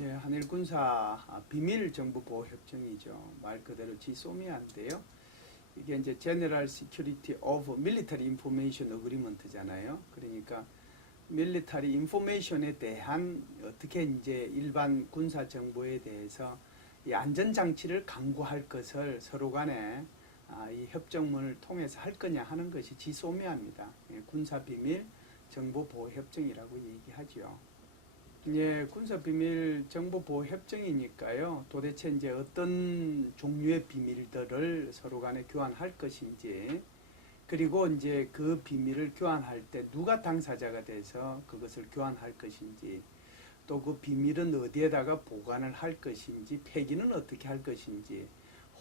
예, 한일 군사 비밀 정보 보호 협정이죠. 말 그대로 지소미아인데요. 이게 이제 General Security of Military Information Agreement잖아요. 그러니까 밀리터리 인포메이션에 대한 어떻게 이제 일반 군사 정보에 대해서 이 안전 장치를 강구할 것을 서로 간에 이 협정문을 통해서 할 거냐 하는 것이 지소미아입니다. 예, 군사 비밀 정보 보호 협정이라고 얘기하죠. 예, 군사비밀 정보보호협정이니까요. 도대체 이제 어떤 종류의 비밀들을 서로 간에 교환할 것인지, 그리고 이제 그 비밀을 교환할 때 누가 당사자가 돼서 그것을 교환할 것인지, 또 그 비밀은 어디에다가 보관을 할 것인지, 폐기는 어떻게 할 것인지,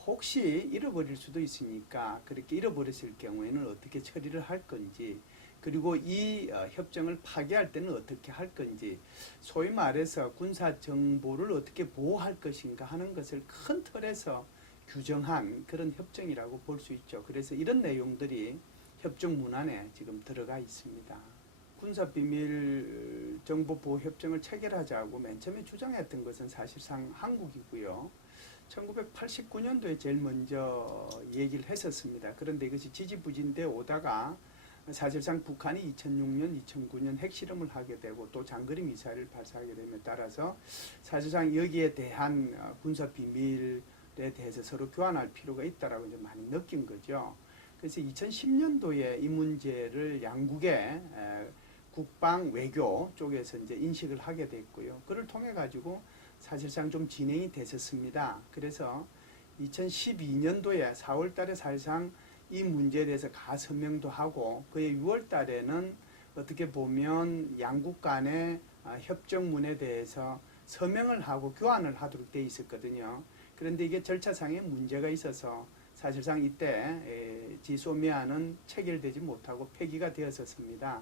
혹시 잃어버릴 수도 있으니까 그렇게 잃어버렸을 경우에는 어떻게 처리를 할 건지, 그리고 이 협정을 파기할 때는 어떻게 할 건지, 소위 말해서 군사 정보를 어떻게 보호할 것인가 하는 것을 큰 틀에서 규정한 그런 협정이라고 볼 수 있죠. 그래서 이런 내용들이 협정 문안에 지금 들어가 있습니다. 군사비밀 정보보호협정을 체결하자고 맨 처음에 주장했던 것은 사실상 한국이고요. 1989년도에 제일 먼저 얘기를 했었습니다. 그런데 이것이 지지부진돼 오다가 사실상 북한이 2006년, 2009년 핵실험을 하게 되고 또 장거리 미사일을 발사하게 됨에 따라서 사실상 여기에 대한 군사 비밀에 대해서 서로 교환할 필요가 있다라고 이제 많이 느낀 거죠. 그래서 2010년도에 이 문제를 양국의 국방 외교 쪽에서 이제 인식을 하게 됐고요. 그를 통해 가지고 사실상 좀 진행이 됐었습니다. 그래서 2012년도에 4월 달에 사실상 이 문제에 대해서 가서명도 하고 그해 6월 달에는 어떻게 보면 양국 간의 협정문에 대해서 서명을 하고 교환을 하도록 돼 있었거든요. 그런데 이게 절차상의 문제가 있어서 사실상 이때 지소미아는 체결되지 못하고 폐기가 되었었습니다.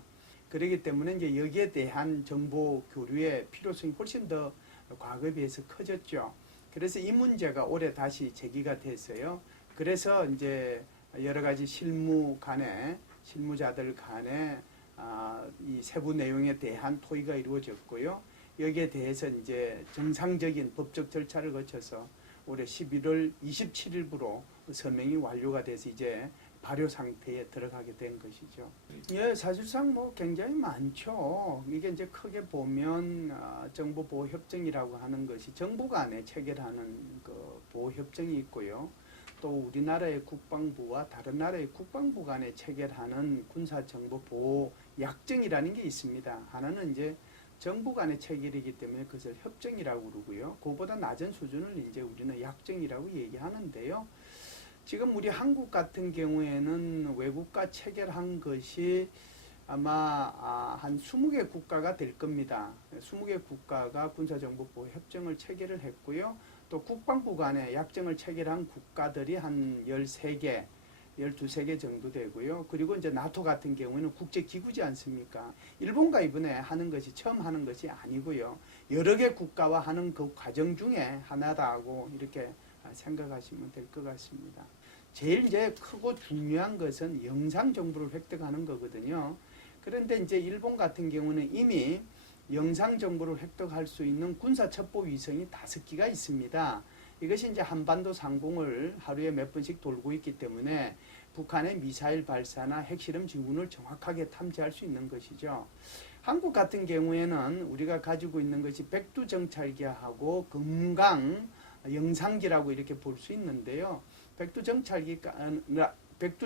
그렇기 때문에 이제 여기에 대한 정보 교류의 필요성이 훨씬 더 과거에 비해서 커졌죠. 그래서 이 문제가 올해 다시 제기가 됐어요. 그래서 이제 여러 가지 실무자들 간에 이 세부 내용에 대한 토의가 이루어졌고요. 여기에 대해서 이제 정상적인 법적 절차를 거쳐서 올해 11월 27일부로 서명이 완료가 돼서 이제 발효 상태에 들어가게 된 것이죠. 예, 사실상 뭐 굉장히 많죠. 이게 이제 크게 보면 정보보호협정이라고 하는 것이 정부 간에 체결하는 그 보호협정이 있고요. 또 우리나라의 국방부와 다른 나라의 국방부 간에 체결하는 군사정보보호약정이라는 게 있습니다. 하나는 이제 정부 간의 체결이기 때문에 그것을 협정이라고 그러고요. 그보다 낮은 수준을 이제 우리는 약정이라고 얘기하는데요. 지금 우리 한국 같은 경우에는 외국과 체결한 것이 아마 한 20개 국가가 될 겁니다. 20개 국가가 군사정보보호협정을 체결을 했고요. 또 국방부 간에 약정을 체결한 국가들이 한 13개, 12개 정도 되고요. 그리고 이제 나토 같은 경우에는 국제기구지 않습니까? 일본과 이번에 하는 것이 처음 하는 것이 아니고요. 여러 개 국가와 하는 그 과정 중에 하나다고 이렇게 생각하시면 될 것 같습니다. 제일 이제 크고 중요한 것은 영상 정보를 획득하는 거거든요. 그런데 이제 일본 같은 경우는 이미 영상 정보를 획득할 수 있는 군사 첩보 위성이 5기가 있습니다. 이것이 이제 한반도 상공을 하루에 몇 번씩 돌고 있기 때문에 북한의 미사일 발사나 핵실험 징후를 정확하게 탐지할 수 있는 것이죠. 한국 같은 경우에는 우리가 가지고 있는 것이 백두 정찰기하고 금강 영상기라고 이렇게 볼 수 있는데요. 백두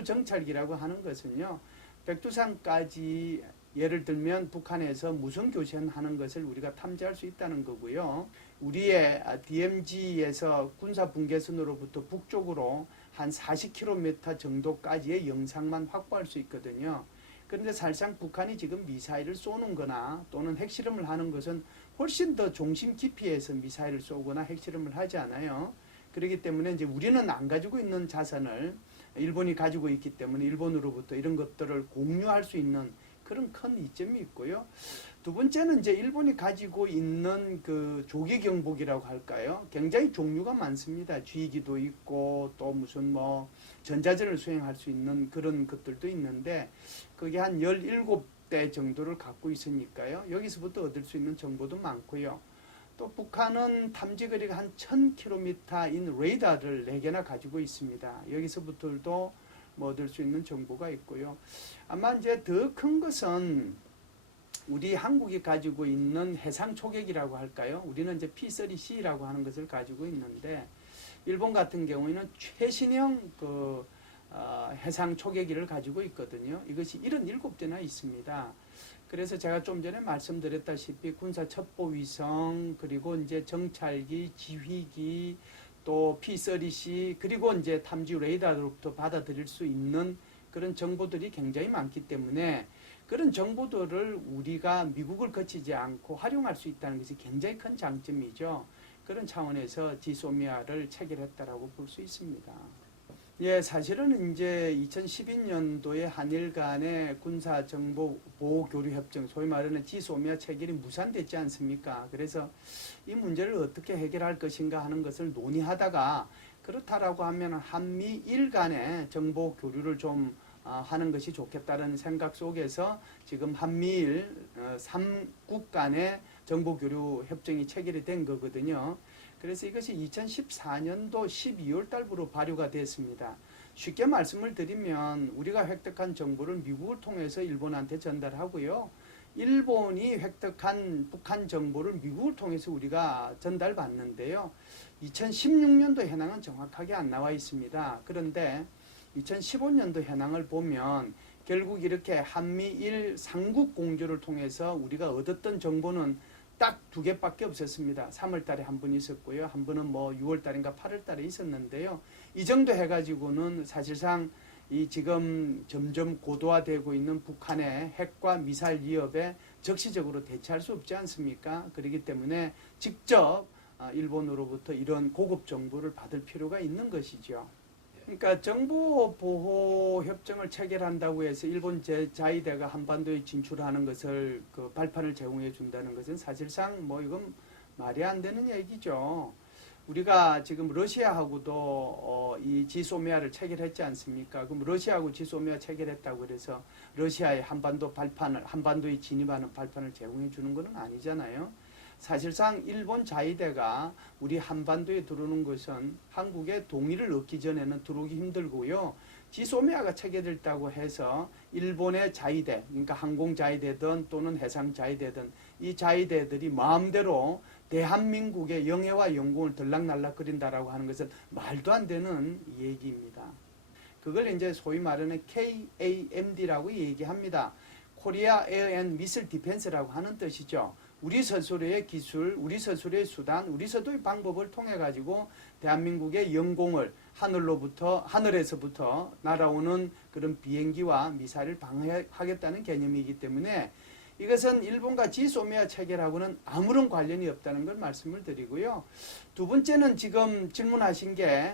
정찰기라고 하는 것은요. 백두산까지 예를 들면 북한에서 무선 교신하는 것을 우리가 탐지할 수 있다는 거고요. 우리의 DMZ에서 군사 분계선으로부터 북쪽으로 한 40km 정도까지의 영상만 확보할 수 있거든요. 그런데 사실상 북한이 지금 미사일을 쏘는 거나 또는 핵실험을 하는 것은 훨씬 더 중심 깊이에서 미사일을 쏘거나 핵실험을 하지 않아요. 그렇기 때문에 이제 우리는 안 가지고 있는 자산을 일본이 가지고 있기 때문에 일본으로부터 이런 것들을 공유할 수 있는 그런 큰 이점이 있고요. 두 번째는 이제 일본이 가지고 있는 그 조기 경보기라고 할까요? 굉장히 종류가 많습니다. 쥐기도 있고 또 무슨 뭐 전자전을 수행할 수 있는 그런 것들도 있는데 그게 한 17대 정도를 갖고 있으니까요. 여기서부터 얻을 수 있는 정보도 많고요. 또 북한은 탐지거리가 한 1000km인 레이더를 4개나 가지고 있습니다. 여기서부터도 뭐 얻을 수 있는 정보가 있고요. 아마 이제 더 큰 것은 우리 한국이 가지고 있는 해상 초계기라고 할까요? 우리는 이제 P-30C라고 하는 것을 가지고 있는데 일본 같은 경우에는 최신형 해상 초계기를 가지고 있거든요. 이것이 77대나 있습니다. 그래서 제가 좀 전에 말씀드렸다시피 군사 첩보 위성, 그리고 이제 정찰기, 지휘기, 또 P-30C, 그리고 이제 탐지 레이더로부터 받아들일 수 있는 그런 정보들이 굉장히 많기 때문에 그런 정보들을 우리가 미국을 거치지 않고 활용할 수 있다는 것이 굉장히 큰 장점이죠. 그런 차원에서 지소미아를 체결했다라고 볼 수 있습니다. 예, 사실은 이제 2012년도에 한일 간의 군사 정보 보호 교류 협정, 소위 말하는 지소미아 체결이 무산됐지 않습니까? 그래서 이 문제를 어떻게 해결할 것인가 하는 것을 논의하다가 그렇다라고 하면 한미일 간의 정보 교류를 좀 하는 것이 좋겠다는 생각 속에서 지금 한미일 3국 간의 정보 교류 협정이 체결이 된 거거든요. 그래서 이것이 2014년도 12월 달부로 발효가 됐습니다. 쉽게 말씀을 드리면 우리가 획득한 정보를 미국을 통해서 일본한테 전달하고요. 일본이 획득한 북한 정보를 미국을 통해서 우리가 전달받는데요. 2016년도 현황은 정확하게 안 나와 있습니다. 그런데 2015년도 현황을 보면 결국 이렇게 한미일 삼국 공조를 통해서 우리가 얻었던 정보는 딱 2개밖에 없었습니다. 3월 달에 한 번 있었고요. 한 번은 뭐 6월 달인가 8월 달에 있었는데요. 이 정도 해가지고는 사실상 이 지금 점점 고도화되고 있는 북한의 핵과 미사일 위협에 적시적으로 대처할 수 없지 않습니까? 그렇기 때문에 직접 일본으로부터 이런 고급 정보를 받을 필요가 있는 것이죠. 그러니까 정보보호협정을 체결한다고 해서 일본 자위대가 한반도에 진출하는 것을 그 발판을 제공해 준다는 것은 사실상 뭐 이건 말이 안 되는 얘기죠. 우리가 지금 러시아하고도 이 지소미아를 체결했지 않습니까? 그럼 러시아하고 지소미아 체결했다고 그래서 러시아의 한반도에 진입하는 발판을 제공해 주는 것은 아니잖아요. 사실상 일본 자위대가 우리 한반도에 들어오는 것은 한국의 동의를 얻기 전에는 들어오기 힘들고요. 지소미아가 체결됐다고 해서 일본의 자위대, 그러니까 항공 자위대든 또는 해상 자위대든 이 자위대들이 마음대로 대한민국의 영해와 영공을 들락날락거린다라고 하는 것은 말도 안 되는 얘기입니다. 그걸 이제 소위 말하는 KAMD라고 얘기합니다. 코리아 에어 앤 미슬 디펜스라고 하는 뜻이죠. 우리 스스로의 기술, 우리 스스로의 수단, 우리 스스로의 방법을 통해 가지고 대한민국의 영공을 하늘에서부터 날아오는 그런 비행기와 미사일을 방어하겠다는 개념이기 때문에 이것은 일본과 지소미아 체결하고는 아무런 관련이 없다는 걸 말씀을 드리고요. 두 번째는 지금 질문하신 게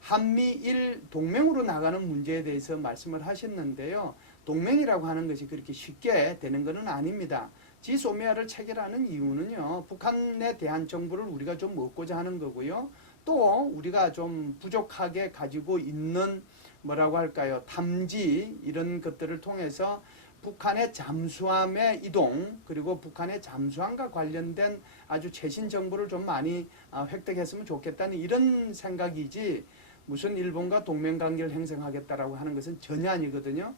한미일 동맹으로 나가는 문제에 대해서 말씀을 하셨는데요. 동맹이라고 하는 것이 그렇게 쉽게 되는 것은 아닙니다. 지소미아를 체결하는 이유는요. 북한에 대한 정보를 우리가 좀 얻고자 하는 거고요. 또 우리가 좀 부족하게 가지고 있는 뭐라고 할까요? 탐지 이런 것들을 통해서 북한의 잠수함의 이동 그리고 북한의 잠수함과 관련된 아주 최신 정보를 좀 많이 획득했으면 좋겠다는 이런 생각이지 무슨 일본과 동맹관계를 형성하겠다라고 하는 것은 전혀 아니거든요.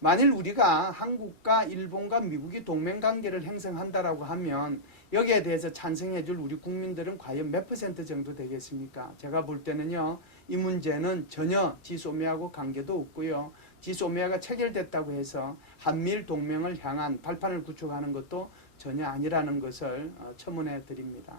만일 우리가 한국과 일본과 미국이 동맹관계를 형성한다라고 하면 여기에 대해서 찬성해 줄 우리 국민들은 과연 몇 % 정도 되겠습니까? 제가 볼 때는요. 이 문제는 전혀 지소미아하고 관계도 없고요. 지소미아가 체결됐다고 해서 한미일 동맹을 향한 발판을 구축하는 것도 전혀 아니라는 것을 첨언해 드립니다.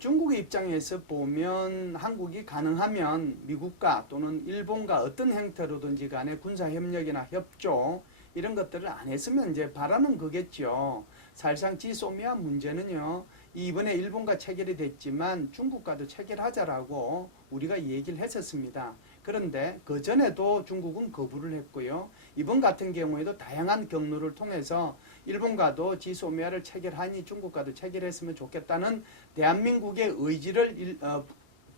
중국의 입장에서 보면 한국이 가능하면 미국과 또는 일본과 어떤 형태로든지 간에 군사협력이나 협조 이런 것들을 안 했으면 이제 바라는 거겠죠. 사실상 지소미아 문제는요. 이번에 일본과 체결이 됐지만 중국과도 체결하자라고 우리가 얘기를 했었습니다. 그런데 그 전에도 중국은 거부를 했고요. 이번 같은 경우에도 다양한 경로를 통해서 일본과도 지소미아를 체결하니 중국과도 체결했으면 좋겠다는 대한민국의 의지를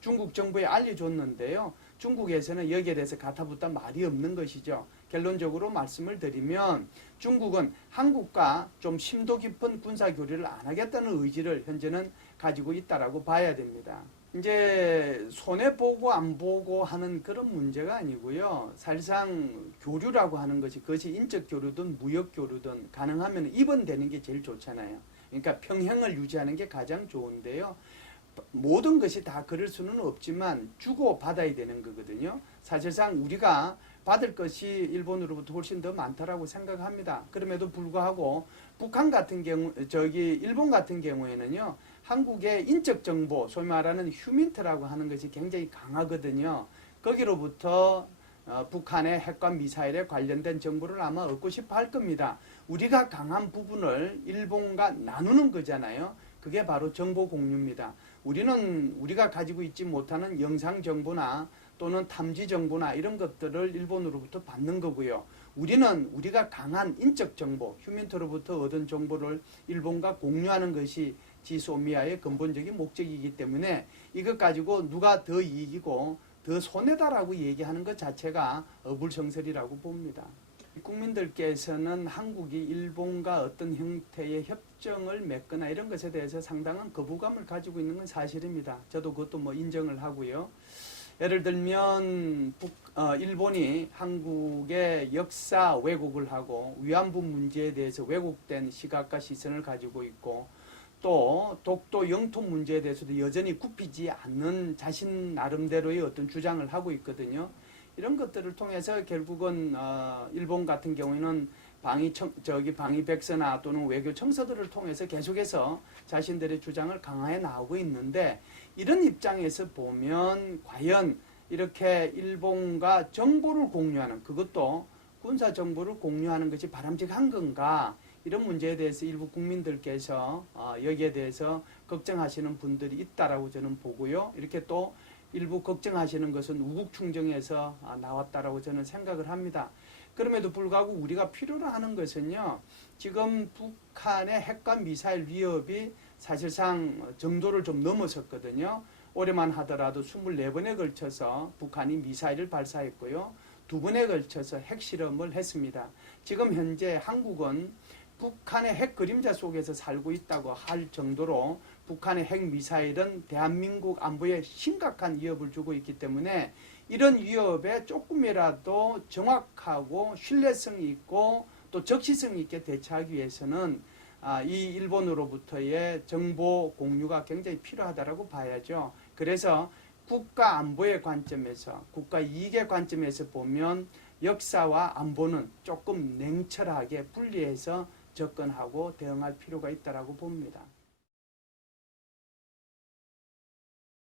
중국 정부에 알려줬는데요. 중국에서는 여기에 대해서 가타부타 말이 없는 것이죠. 결론적으로 말씀을 드리면 중국은 한국과 좀 심도 깊은 군사 교류를 안 하겠다는 의지를 현재는 가지고 있다라고 봐야 됩니다. 이제 손해 보고 안 보고 하는 그런 문제가 아니고요. 사실상 교류라고 하는 것이 그것이 인적 교류든 무역 교류든 가능하면 입원되는 게 제일 좋잖아요. 그러니까 평행을 유지하는 게 가장 좋은데요. 모든 것이 다 그럴 수는 없지만 주고 받아야 되는 거거든요. 사실상 우리가 받을 것이 일본으로부터 훨씬 더 많다라고 생각합니다. 그럼에도 불구하고 북한 같은 경우, 일본 같은 경우에는요, 한국의 인적 정보, 소위 말하는 휴민트라고 하는 것이 굉장히 강하거든요. 거기로부터 북한의 핵과 미사일에 관련된 정보를 아마 얻고 싶어 할 겁니다. 우리가 강한 부분을 일본과 나누는 거잖아요. 그게 바로 정보 공유입니다. 우리는 우리가 가지고 있지 못하는 영상 정보나 또는 탐지 정보나 이런 것들을 일본으로부터 받는 거고요. 우리는 우리가 강한 인적 정보, 휴민트로부터 얻은 정보를 일본과 공유하는 것이 지소미아의 근본적인 목적이기 때문에 이것 가지고 누가 더 이익이고 더 손해다라고 얘기하는 것 자체가 어불성설이라고 봅니다. 국민들께서는 한국이 일본과 어떤 형태의 협정을 맺거나 이런 것에 대해서 상당한 거부감을 가지고 있는 건 사실입니다. 저도 그것도 뭐 인정을 하고요. 예를 들면 일본이 한국의 역사 왜곡을 하고 위안부 문제에 대해서 왜곡된 시각과 시선을 가지고 있고 또 독도 영토 문제에 대해서도 여전히 굽히지 않는 자신 나름대로의 어떤 주장을 하고 있거든요. 이런 것들을 통해서 결국은 일본 같은 경우에는 방위백서나 또는 외교 청서들을 통해서 계속해서 자신들의 주장을 강화해 나오고 있는데 이런 입장에서 보면 과연 이렇게 일본과 정보를 공유하는 그것도 군사 정보를 공유하는 것이 바람직한 건가 이런 문제에 대해서 일부 국민들께서 여기에 대해서 걱정하시는 분들이 있다라고 저는 보고요. 이렇게 또 일부 걱정하시는 것은 우국충정에서 나왔다라고 저는 생각을 합니다. 그럼에도 불구하고 우리가 필요로 하는 것은요. 지금 북한의 핵과 미사일 위협이 사실상 정도를 좀 넘어섰거든요. 올해만 하더라도 24번에 걸쳐서 북한이 미사일을 발사했고요. 2번에 걸쳐서 핵실험을 했습니다. 지금 현재 한국은 북한의 핵 그림자 속에서 살고 있다고 할 정도로 북한의 핵미사일은 대한민국 안보에 심각한 위협을 주고 있기 때문에 이런 위협에 조금이라도 정확하고 신뢰성 있고 또 적시성 있게 대처하기 위해서는 이 일본으로부터의 정보 공유가 굉장히 필요하다고 봐야죠. 그래서 국가 안보의 관점에서 국가 이익의 관점에서 보면 역사와 안보는 조금 냉철하게 분리해서 접근하고 대응할 필요가 있다고 봅니다.